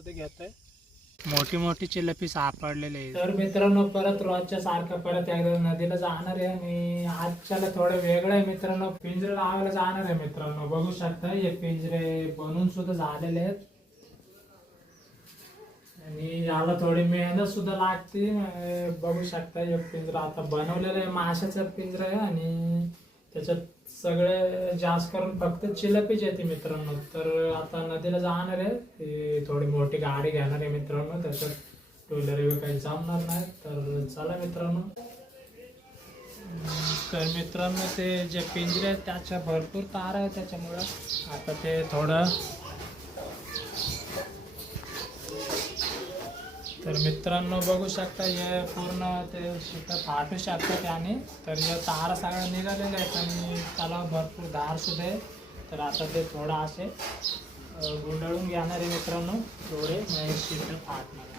सुद्धा घेतोय. मोठी मोठी चिलपी सापडलेले आहे. तर मित्रांनो परत रोजच्या सारखं परत एकदा नदीला जाणार आहे आणि आजच्याला थोडं वेगळं आहे मित्रांनो. पिंजरे लावायला जाणार आहे मित्रांनो. बघू शकता हे पिंजरे बनून सुद्धा झालेले आहेत. आणि याला थोडी मेहनत सुद्धा लागते. बघू शकता हे पिंजरा आता बनवलेलं आहे माशाचं पिंजरा आहे आणि त्याच्यात सगळे जास्त करून फक्त चिलपीच येते मित्रांनो. तर आता नदीला जाणार आहे ती थोडी मोठी गाडी घेणार आहे मित्रांनो. त्याच्यात टू व्हीलर काही जमणार नाही. तर चला मित्रांनो. तर मित्रांनो ते जे पिंजरे आहेत त्याच्या भरपूर तार आहे त्याच्यामुळं आता ते थोडं तर मित्रांनो बघू शकता हे पूर्ण ते शिट फाटू शकतं त्याने. तर हे तारा सगळं निघालेले आहेत आणि त्याला भरपूर धार सुद्धा आहे. तर आता ते थोडं असे गुंडाळून घेणार आहे मित्रांनो थोडे. म्हणजे शिट फाटणार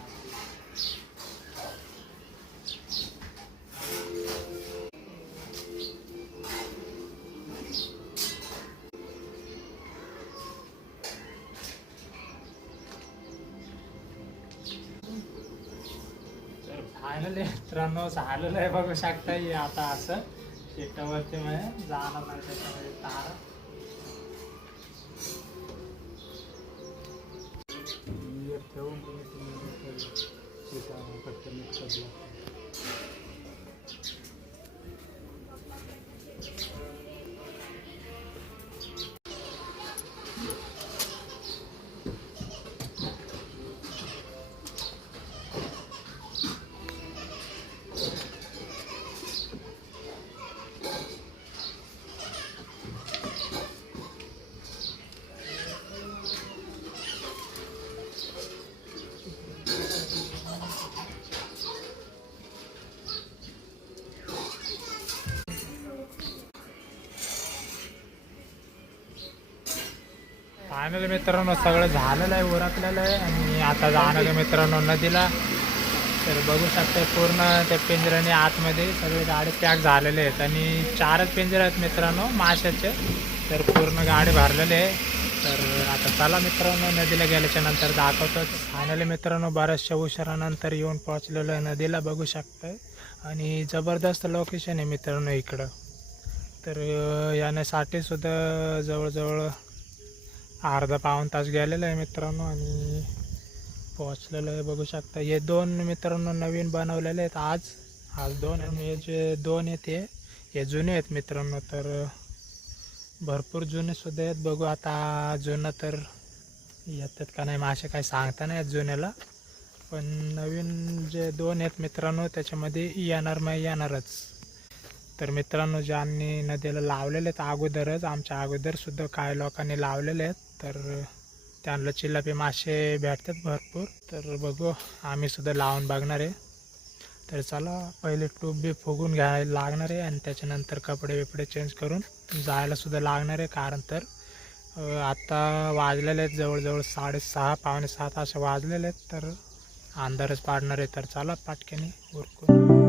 मित्रांनो झालेलं आहे बघू शकता हे आता असं. शेतावरती म्हणजे जाणार नाही त्याच्यामध्ये तार. ठेवून तुम्ही तुम्ही शेता पटकन फायनल मित्रांनो सगळं झालेलं आहे उरकलेलं आहे आणि आता जाणार मित्रांनो नदीला. तर बघू शकता पूर्ण त्या पिंजऱ्याने आतमध्ये सगळे गाडी पॅक झालेले आहेत आणि चारच पिंजरे आहेत मित्रांनो माशाचे. तर पूर्ण गाडी भरलेली आहे. तर आता चला मित्रांनो नदीला गेल्याच्यानंतर दाखवतो. फायनली मित्रांनो बऱ्याचशा उशिरानंतर येऊन पोहोचलेलो आहे नदीला बघू शकताय. आणि जबरदस्त लोकेशन आहे मित्रांनो इकडं. तर अं, सुद्धा जवळजवळ अर्धा पाऊण तास गेलेला आहे मित्रांनो आणि पोहोचलेलं आहे बघू शकता. हे दोन मित्रांनो नवीन बनवलेले आहेत आज. आज दोन आणि हे जे दोन आहेत हे हे जुने आहेत मित्रांनो तर भरपूर जुने सुद्धा आहेत. बघू आता जुनं तर येतात का नाही मासे काही सांगता नाही आहेत जुन्याला. पण नवीन जे दोन आहेत मित्रांनो त्याच्यामध्ये येणार मग येणारच. तर मित्रांनो ज्यांनी नदीला लावलेले आहेत अगोदरच आमच्या अगोदरसुद्धा काही लोकांनी लावलेले आहेत. तर त्यांना चिल्लापे मासे भेटतात भरपूर. तर बघू आम्ही सुद्धा लावून बघणार आहे. तर चला पहिले टूब बी फुगून घ्यायला लागणार आहे आणि त्याच्यानंतर कपडे बिपडे चेंज करून जायलासुद्धा लागणार आहे. कारण तर आत्ता वाजलेले आहेत जवळजवळ साडेसहा पावणे सात असे वाजलेले आहेत. तर अंधारच पाडणार आहे. तर चला पाटक्याने उरकून.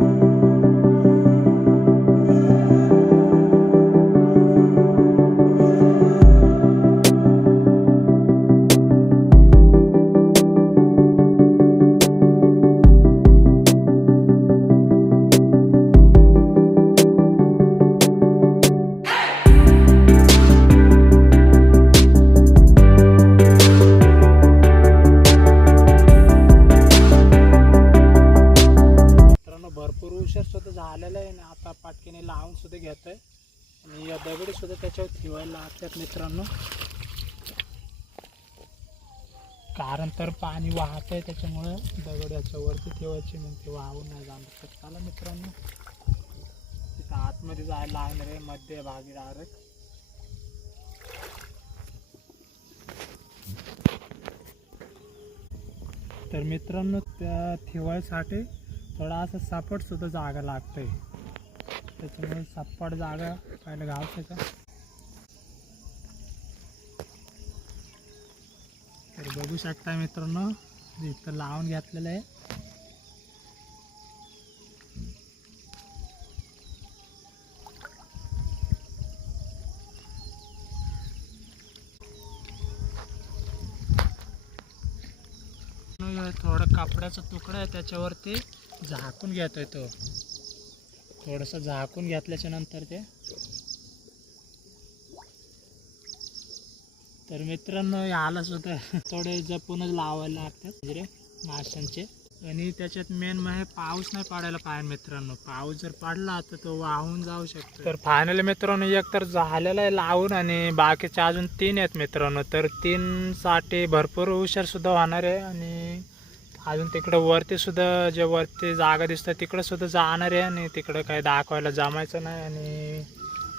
त्यात मित्रांनो. कारण तर पाणी वाहत आहे त्याच्यामुळं दगड याच्यावरती ठेवायचे मग ते वाहून नाही जाणार तर मित्रांनो. तिथं आतमध्ये जायला लागणार आहे मध्य भागी डायरेक्ट तर मित्रांनो त्या ठेवायसाठी थोडा असं सापट सुद्धा जागा लागते त्याच्यामुळे सपाट जागा पाहिलं पहिलं का? तर बघू शकता मित्रांनो इथं लावून घेतलेलं आहे. थोडं कापडाचा तुकडा आहे त्याच्यावरती झाकून घेतोय तो. थोडंसं झाकून घेतल्याच्या नंतर ते तर मित्रांनो याला सुद्धा थोडे जपूनच लावायला लागतात पिंजरे माशांचे. आणि त्याच्यात मेन म्हणजे पाऊस नाही पाडायला पाहिजे मित्रांनो. पाऊस जर पडला तर तो वाहून जाऊ शकतो. तर फायनली मित्रांनो एक तर झालेला आहे लावून आणि बाकीचे अजून तीन आहेत मित्रांनो. तर तीन साठी भरपूर हुशार सुद्धा होणार आहे आणि अजून तिकडं वरती सुद्धा जे वरती जागा दिसतं तिकडं सुद्धा जाणार आहे आणि तिकडं काही दाखवायला जमायचं नाही आणि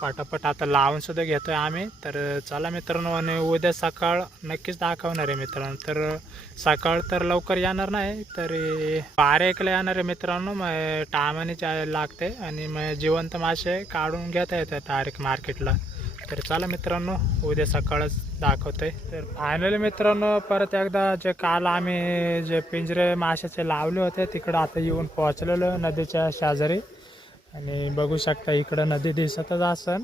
पटापट आता लावून सुद्धा घेतोय आम्ही. तर चला मित्रांनो आणि उद्या सकाळ नक्कीच दाखवणार आहे मित्रांनो. तर सकाळ तर लवकर येणार नाही तरी बारा एकला येणार आहे मित्रांनो. मग टायमाने लागते आणि मग जिवंत मासे काढून घेता येतात डायरेक्ट मार्केटला तर चला मित्रांनो उद्या सकाळच दाखवतोय. तर फायनली मित्रांनो परत एकदा जे काल आम्ही जे पिंजरे माशाचे लावले होते तिकडं आता येऊन पोहोचलेलो नदीच्या शेजारी. आणि बघू शकता इकडं नदी दिसतच असन.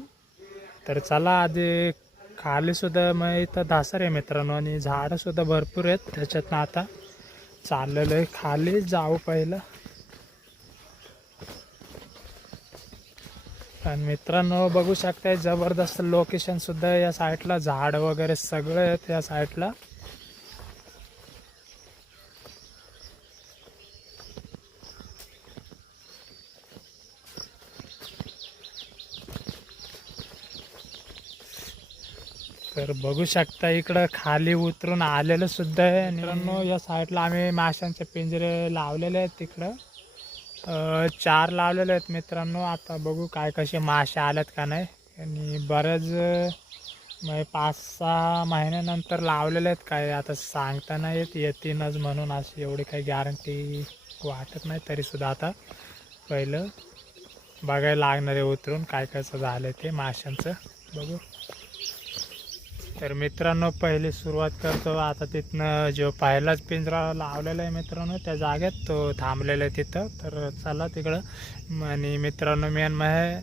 तर चला आधी खाली सुद्धा मग इथं धासर आहे मित्रांनो आणि झाडंसुद्धा भरपूर आहेत. त्याच्यातनं आता चाललेलं आहे खाली. जाऊ पहिलं. आणि मित्रांनो बघू शकताय जबरदस्त लोकेशन सुद्धा या साईडला झाड वगैरे सगळं आहेत या साईडला बघू शकता इकडं खाली उतरून आलेलं सुद्धा आहे. मित्रांनो या साईडला आम्ही माशांचे पिंजरे लावलेले आहेत तिकडं. चार लावलेले आहेत मित्रांनो. आता बघू काय कसे मासे आलेत का नाही. आणि बरंच म्हणजे पाच सहा महिन्यानंतर लावलेले आहेत काय आता सांगता नाही येत येतीनच म्हणून अशी एवढी काही गॅरंटी वाटत नाही तरीसुद्धा आता. पहिलं बघायला लागणार आहे उतरून काय कसं झालं ते माशांचं. बघू. तर मित्रांनो पहिली सुरुवात करतो. आता तिथनं जो पहिलाच पिंजरा लावलेला आहे मित्रांनो त्या जागेत तो थांबलेला आहे तिथं. तर चला तिकडं. आणि मित्रांनो मेन मग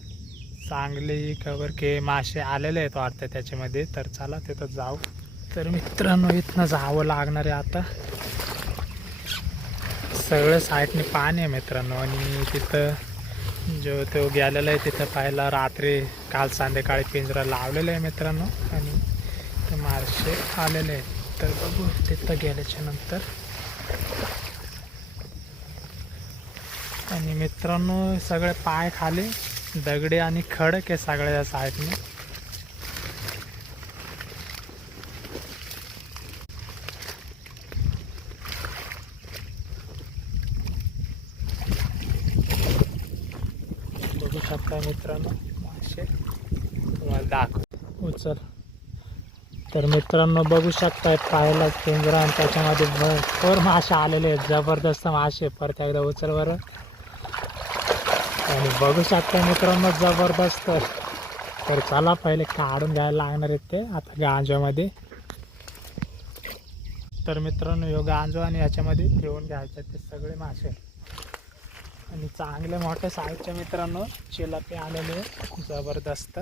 चांगली खबर की मासे आलेले आहेत वाटतं त्याच्यामध्ये. तर चला तिथं जाऊ. तर मित्रांनो इथनं जावं लागणार आहे आता. सगळं साईडने पाणी आहे मित्रांनो. आणि तिथं जो तो गेलेला आहे तिथं पाहिला रात्री काल संध्याकाळी पिंजरा लावलेला आहे मित्रांनो. आणि ते मासे आलेले आहेत. तर बघू तिथं गेल्याच्यानंतर. आणि मित्रांनो सगळे पाय खाली दगडे आणि खडक आहे सगळ्या साईडने बघू शकता मित्रांनो मासे तुम्हाला दाखव उचल तर मित्रांनो बघू शकताय पाहायला पिंजरा आणि त्याच्यामध्ये भरपूर मासे आलेले आहेत. जबरदस्त मासे परत एकदा उचल बरं आणि बघू शकता मित्रांनो जबरदस्त. तर चला पहिले काढून घ्यायला लागणार आहेत ते. आता गांजामध्ये तर मित्रांनो ह्यो गांजो आणि याच्यामध्ये ठेवून घ्यायचे ते सगळे मासे. आणि चांगले मोठे साईजचे मित्रांनो चिलापी आलेले जबरदस्त.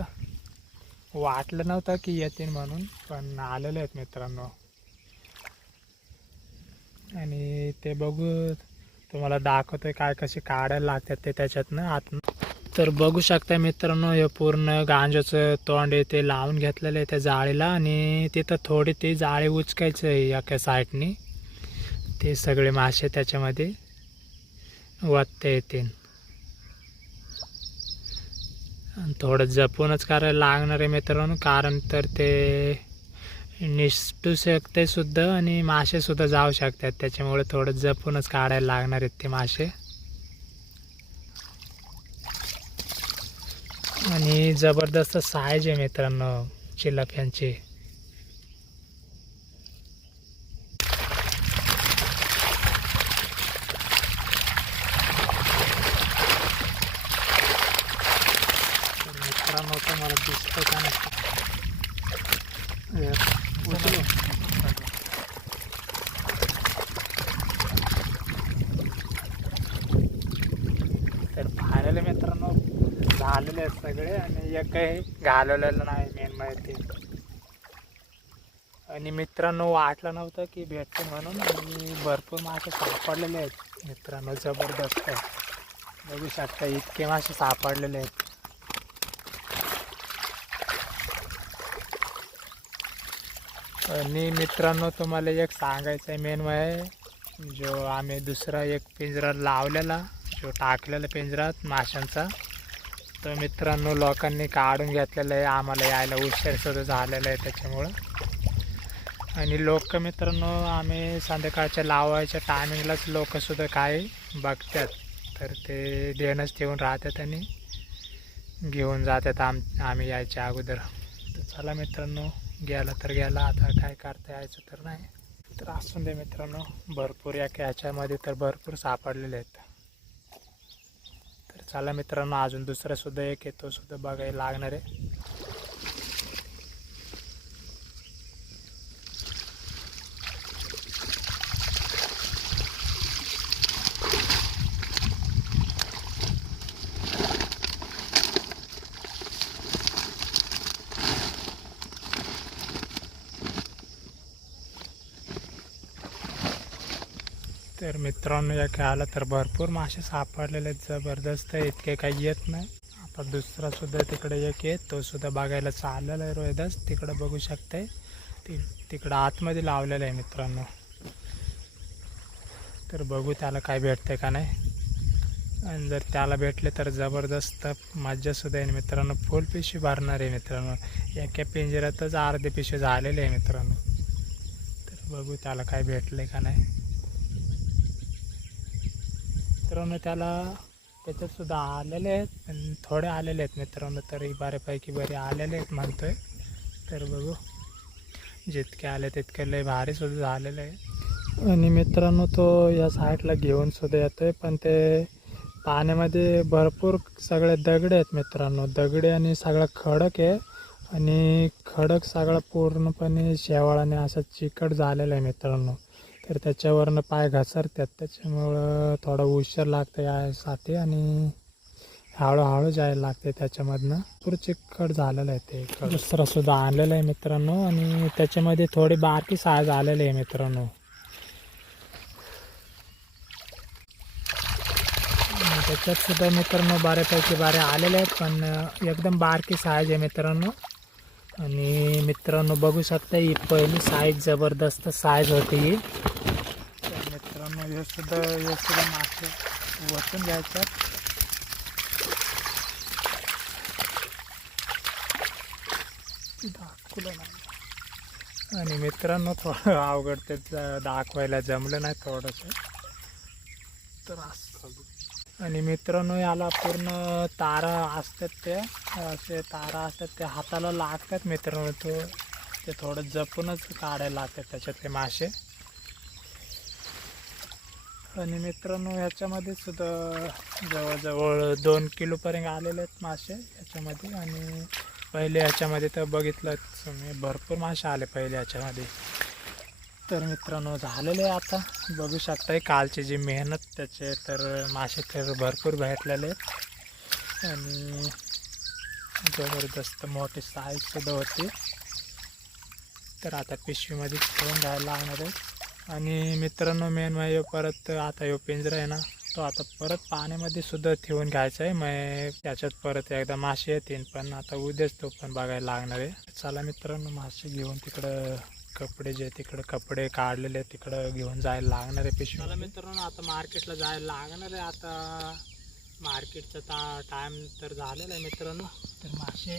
वाटलं नव्हतं की येतील म्हणून पण आलेले आहेत मित्रांनो. आणि ते बघू तुम्हाला दाखवतोय काय कसे काढायला लागतात ते त्याच्यातनं आत तर बघू शकता मित्रांनो हे पूर्ण गांजाचं तोंड आहे ते लावून घेतलेलं आहे त्या जाळीला आणि तिथं थोडी ती जाळी उचकायचं आहे एका साईडनी ते सगळे मासे त्याच्यामध्ये वाटते येतील. थोडं जपूनच करायला लागणार आहे मित्रांनो कारण तर ते निसटू शकते सुद्धा आणि मासे सुद्धा जाऊ शकतात. त्याच्यामुळे थोडं जपूनच काढायला लागणार आहेत ते मासे. आणि जबरदस्त साईज आहे मित्रांनो चिलप यांची मित्रांनो तुम्हाला दिसतं का नाही हे, उचलू. तर फायनली मित्रांनो आलेले आहेत सगळे आणि एकही घालवलेलं नाही मेन माहिती. आणि मित्रांनो वाटलं नव्हतं की भेटते म्हणून आणि भरपूर मासे सापडलेले आहेत. मित्रांनो जबरदस्त. बघू शकता इतके मासे सापडलेले आहेत. आणि मित्रांनो तुम्हाला एक सांगायचं आहे मेन आहे म्हणजे जो आम्ही दुसरा एक पिंजरा लावलेला जो टाकलेला पिंजरात माशांचा तर मित्रांनो लोकांनी काढून घेतलेलं आहे. आम्हाला यायला उशीर सुद्धा झालेला आहे त्याच्यामुळं. आणि लोक मित्रांनो आम्ही संध्याकाळच्या लावायच्या टायमिंगलाच लोकसुद्धा काही बघतात. तर ते देणंच ठेवून राहतात आणि घेऊन जातात आम आम्ही यायच्या अगोदर. तर चला मित्रांनो गेला तर गेला. आता काय करता यायचं तर नाही. तर असून दे मित्रांनो भरपूर या ह्याच्यामध्ये तर भरपूर सापडलेले आहेत. चला मित्रांनो अजून दुसरा सुद्धा एक आहे सुद्धा बघायला लागणार आहे. तर मित्रांनो या खेळाला तर भरपूर मासे सापडलेले आहेत. जबरदस्त आहे इतके काही येत नाही. आता दुसरा सुद्धा तिकडे एक आहे. तो सुद्धा बघायला चाललेला आहे रोहिदास. तिकडं बघू शकताय तिकडं आतमध्ये लावलेलं आहे मित्रांनो. तर बघू त्याला काय भेटते का नाही. आणि जर त्याला भेटले तर जबरदस्त मज्जासुद्धा आहे. मित्रांनो फुल पिशवी भरणार आहे मित्रांनो. एका पिंजऱ्यातच अर्धे पिशवी झालेले आहे मित्रांनो. तर बघू त्याला काय भेटले का नाही. मित्रांनो त्याला त्याच्यात सुद्धा आलेले आहेत. थोडे आलेले आहेत मित्रांनो तरी बऱ्यापैकी बरे आलेले आहेत म्हणतोय. तर बघू. जितके आले तितके लय भारी सुद्धा झालेले आहे आणि मित्रांनो तो या साईडला घेऊन सुद्धा येतोय. पण ते पाण्यामध्ये भरपूर सगळे दगडे आहेत मित्रांनो. दगडे आणि सगळा खडक आहे. आणि खडक सगळा पूर्णपणे शेवाळाने असं चिकट झालेला आहे मित्रांनो. तर त्याच्यावरनं पाय घसरतात. त्याच्यामुळं थोडा उशीर लागतं यासाठी आणि हळूहळू जायला लागते त्याच्यामधनं. पूर चिकट झालेलं आहे ते दुसरं सुद्धा आणलेलं आहे मित्रांनो आणि त्याच्यामध्ये थोडी बारकी साईज आलेली आहे मित्रांनो. त्याच्यात सुद्धा मित्रांनो बऱ्यापैकी बारे आलेले आहेत पण एकदम बारकी साईज आहे मित्रांनो. आणि मित्रांनो बघू शकता ही पहिली साईज जबरदस्त साईज होती ही. हे सुद्धा हे सुद्धा मासे वचून घ्यायच्यात दाखवलं नाही. आणि मित्रांनो थोडं अवघड ते दाखवायला जमलं नाही थोडंसं. तर असं. आणि मित्रांनो याला पूर्ण तारा असतात ते असे तारा असतात ते हाताला लागतात मित्रांनो. तो ते थोडं जपूनच काढायला लागतात त्याच्यातले मासे. आणि मित्रांनो ह्याच्यामध्ये सुद्धा जवळजवळ दोन किलोपर्यंत आलेले आहेत मासे ह्याच्यामध्ये आणि पहिले ह्याच्यामध्ये तर बघितलं तुम्ही भरपूर मासे आले पहिले ह्याच्यामध्ये तर मित्रांनो झालेले आता. बघू शकताय कालची जी मेहनत त्याचे तर मासे तर भरपूर भेटलेले आहेत. आणि जबरदस्त मोठी साईजसुद्धा होती. तर आता पिशवीमध्ये ठेवून जायला लागणार आहे. आणि मित्रांनो मेन म्हणजे परत आता यो पिंजरा आहे ना तो आता परत पाण्यामध्ये सुद्धा ठेवून घ्यायचा आहे. मग त्याच्यात परत एकदा मासे येतील पण आता उद्याच तो पण बघायला लागणार आहे. चला मित्रांनो मासे घेऊन तिकडं कपडे जे तिकडं कपडे काढलेले तिकडं घेऊन जायला लागणार आहे पिशवी. मला मित्रांनो आता मार्केटला जायला लागणार आहे. आता मार्केटचा ता टाईम तर झालेला आहे मित्रांनो. तर मासे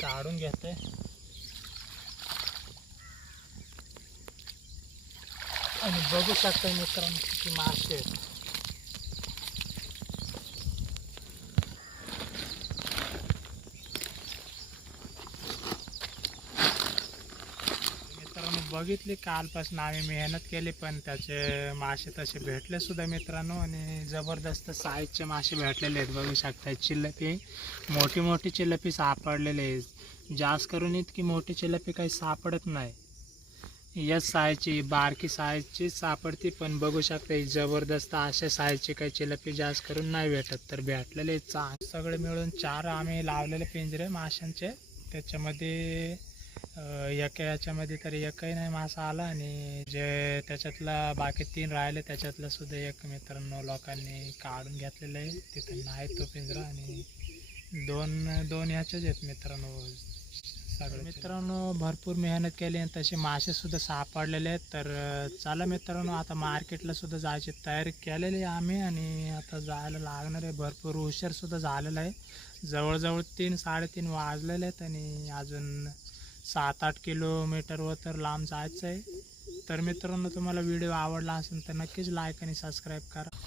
काढून घेते. आणि बघू शकता मित्रांनो किती मासे आहेत. मित्रांनो बघितले कालपासून आम्ही मेहनत केली पण त्याचे मासे तसे भेटले सुद्धा मित्रांनो आणि जबरदस्त साईजचे मासे भेटलेले आहेत. बघू शकता चिलपी मोठी मोठी चिलपी सापडलेले आहेत. जास्त करून इतकी मोठी चिल्लपी काही सापडत नाही. या साईजची बारकी साईजची सापडती पण बघू शकता जबरदस्त अशा साईजची काही चिलपी जास्त करून नाही भेटत. तर भेटलेले चा सगळे मिळून चार आम्ही लावलेले पिंजरे माशांचे. त्याच्यामध्ये एका याच्यामध्ये तर एकही नाही मासा आला आणि जे त्याच्यातला बाकी तीन राहिले त्याच्यातलं सुद्धा एक मित्रांनो लोकांनी काढून घेतलेलं आहे. तिथं नाही तो पिंजरा आणि दोन दोन ह्याचेच आहेत मित्रांनो. सगळे मित्रांनो भरपूर मेहनत केली आणि तसे मासे सुद्धा सापडलेले आहेत. तर चला मित्रांनो आता मार्केटला सुद्धा जायची तयारी केलेली आहे आम्ही आणि आता जायला लागणार आहे. भरपूर उशीर सुद्धा झालेला आहे. जवळजवळ तीन साडेतीन वाजलेले आहेत आणि अजून सात आठ किलोमीटरवर तर लांब जायचं आहे. तर मित्रांनो तुम्हाला व्हिडिओ आवडला असेल तर नक्कीच लाईक आणि सबस्क्राईब करा.